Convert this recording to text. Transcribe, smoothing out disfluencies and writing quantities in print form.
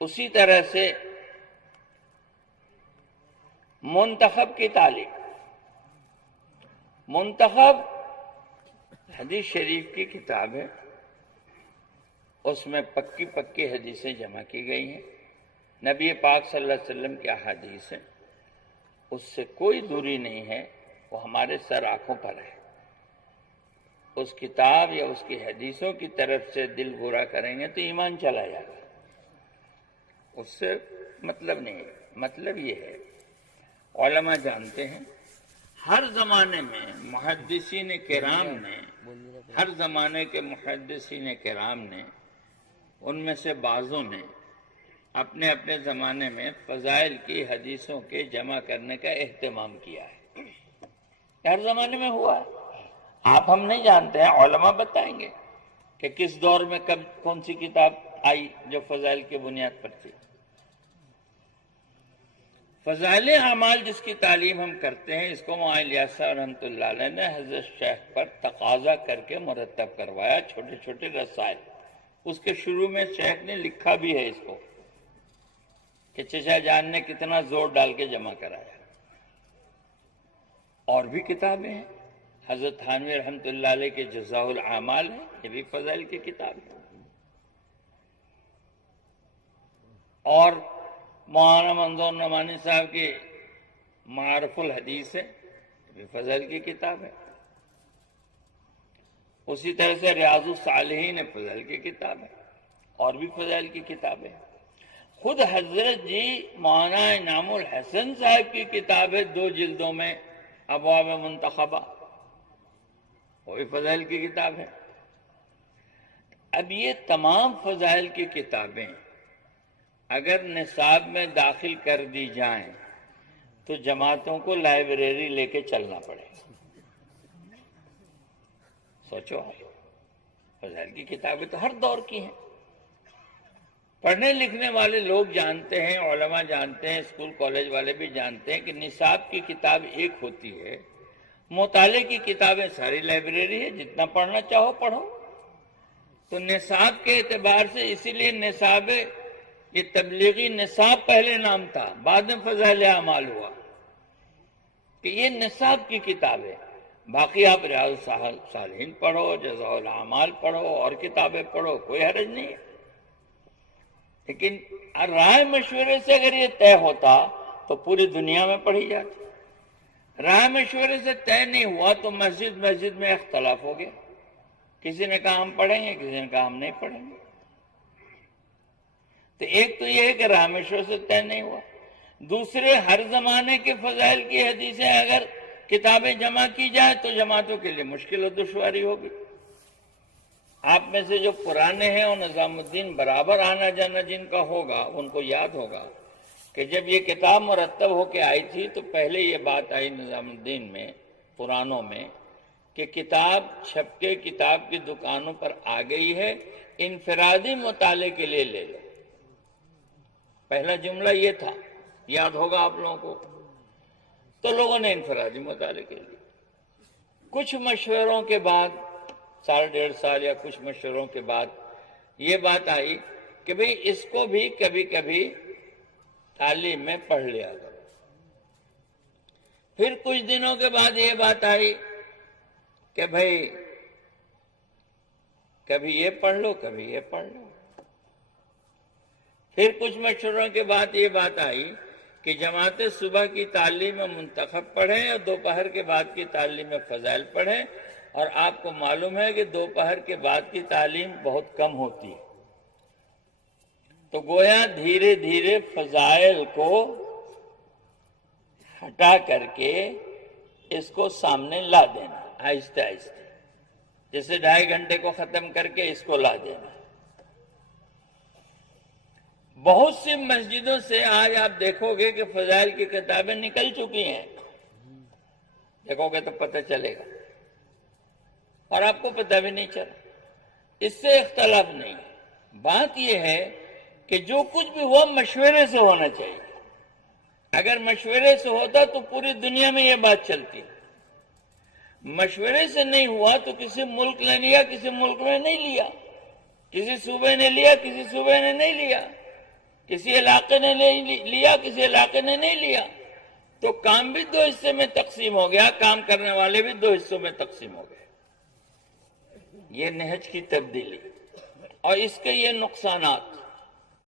اسی طرح سے منتخب کی تعلیم، منتخب حدیث شریف کی کتاب ہے، اس میں پکی پکی حدیثیں جمع کی گئی ہیں، نبی پاک صلی اللہ علیہ وسلم کی احادیث ہیں، اس سے کوئی دوری نہیں ہے، وہ ہمارے سر آنکھوں پر ہے۔ اس کتاب یا اس کی حدیثوں کی طرف سے دل برا کریں گے تو ایمان چلا جائے گا، اس سے مطلب نہیں ہے۔ مطلب یہ ہے، علماء جانتے ہیں ہر زمانے میں محدثین کرام نے، ہر زمانے کے محدثین کرام نے، ان میں سے بعضوں نے اپنے اپنے زمانے میں فضائل کی حدیثوں کے جمع کرنے کا اہتمام کیا ہے، ہر زمانے میں ہوا ہے۔ آپ ہم نہیں جانتے ہیں، علماء بتائیں گے کہ کس دور میں کب کون سی کتاب آئی جو فضائل کی بنیاد پر تھی۔ فضائل اعمال جس کی تعلیم ہم کرتے ہیں، اس کو مولانا الیاس صاحب رحمۃ اللہ علیہ نے حضرت شیخ پر تقاضا کر کے مرتب کروایا، چھوٹے چھوٹے رسائل۔ اس کے شروع میں شیخ نے لکھا بھی ہے اس کو کہ چچا جان نے کتنا زور ڈال کے جمع کرایا۔ اور بھی کتابیں ہیں، حضرت تھانوی رحمۃ اللہ علیہ کے جزاء الاعمال ہے، یہ بھی فضائل کی کتاب ہے۔ اور مولانا منظور نعمانی صاحب کی معارف الحدیث ہے، یہ بھی فضائل کی کتاب ہے۔ اسی طرح سے ریاض الصالحین فضائل کی کتاب ہے، اور بھی فضائل کی کتابیں۔ خود حضرت جی مولانا انعام الحسن صاحب کی کتاب ہے 2 جلدوں میں، ابواب منتخبہ، وہ بھی فضائل کی کتاب ہے۔ اب یہ تمام فضائل کی کتابیں اگر نصاب میں داخل کر دی جائیں تو جماعتوں کو لائبریری لے کے چلنا پڑے گا۔ سوچو، فضائل کی کتابیں تو ہر دور کی ہیں، پڑھنے لکھنے والے لوگ جانتے ہیں، علماء جانتے ہیں، اسکول کالج والے بھی جانتے ہیں کہ نصاب کی کتاب ایک ہوتی ہے، مطالعے کی کتابیں ساری لائبریری ہے، جتنا پڑھنا چاہو پڑھو۔ تو نصاب کے اعتبار سے اسی لیے نصاب، یہ تبلیغی نصاب پہلے نام تھا، بعد میں فضائل اعمال ہوا، کہ یہ نصاب کی کتاب ہے۔ باقی آپ ریاض الصالحین پڑھو، جزاء الاعمال پڑھو، اور کتابیں پڑھو، کوئی حرج نہیں ہے۔ لیکن رائے مشورے سے اگر یہ طے ہوتا تو پوری دنیا میں پڑھی جاتی۔ رائے مشورے سے طے نہیں ہوا تو مسجد میں اختلاف ہو گیا، کسی نے کہا ہم پڑھیں گے، کسی نے کہا ہم نہیں پڑھیں گے۔ تو ایک تو یہ ہے کہ رائے مشورے سے طے نہیں ہوا، دوسرے ہر زمانے کے فضائل کی حدیثیں اگر کتابیں جمع کی جائیں تو جماعتوں کے لیے مشکل و دشواری ہوگی۔ آپ میں سے جو پرانے ہیں اور نظام الدین برابر آنا جانا جن کا ہوگا ان کو یاد ہوگا کہ جب یہ کتاب مرتب ہو کے آئی تھی تو پہلے یہ بات آئی نظام الدین میں، پرانوں میں، کہ کتاب چھپ کے کتاب کی دکانوں پر آ گئی ہے، انفرادی مطالعے کے لیے لے لو۔ پہلا جملہ یہ تھا، یاد ہوگا آپ لوگوں کو۔ تو لوگوں نے انفرادی مطالعے کے لیے، کچھ مشوروں کے بعد، 1.5 سال یا کچھ مشوروں کے بعد یہ بات آئی کہ بھئی اس کو بھی کبھی کبھی تعلیم میں پڑھ لیا کرو۔ پھر کچھ دنوں کے بعد یہ بات آئی کہ بھئی کبھی یہ پڑھ لو، کبھی یہ پڑھ لو۔ پھر کچھ مشوروں کے بعد یہ بات آئی کہ جماعتیں صبح کی تعلیم میں منتخب پڑھیں اور دوپہر کے بعد کی تعلیم میں فضائل پڑھیں، اور آپ کو معلوم ہے کہ دوپہر کے بعد کی تعلیم بہت کم ہوتی ہے۔ تو گویا دھیرے دھیرے فضائل کو ہٹا کر کے اس کو سامنے لا دینا، آہستہ آہستہ، جیسے 2.5 گھنٹے کو ختم کر کے اس کو لا دینا۔ بہت سی مسجدوں سے آج آپ دیکھو گے کہ فضائل کی کتابیں نکل چکی ہیں، دیکھو گے تو پتہ چلے گا، اور آپ کو پتہ بھی نہیں چلا۔ اس سے اختلاف نہیں، بات یہ ہے کہ جو کچھ بھی ہوا مشورے سے ہونا چاہیے۔ اگر مشورے سے ہوتا تو پوری دنیا میں یہ بات چلتی، مشورے سے نہیں ہوا تو کسی ملک نے لیا، کسی ملک نے نہیں لیا، کسی صوبے نے لیا، کسی صوبے نے نہیں لیا۔ کسی علاقے نے نہیں لیا، کسی علاقے نے نہیں لیا، تو کام بھی دو حصے میں تقسیم ہو گیا، کام کرنے والے بھی دو حصوں میں تقسیم ہو گئے۔ یہ نہج کی تبدیلی اور اس کے یہ نقصانات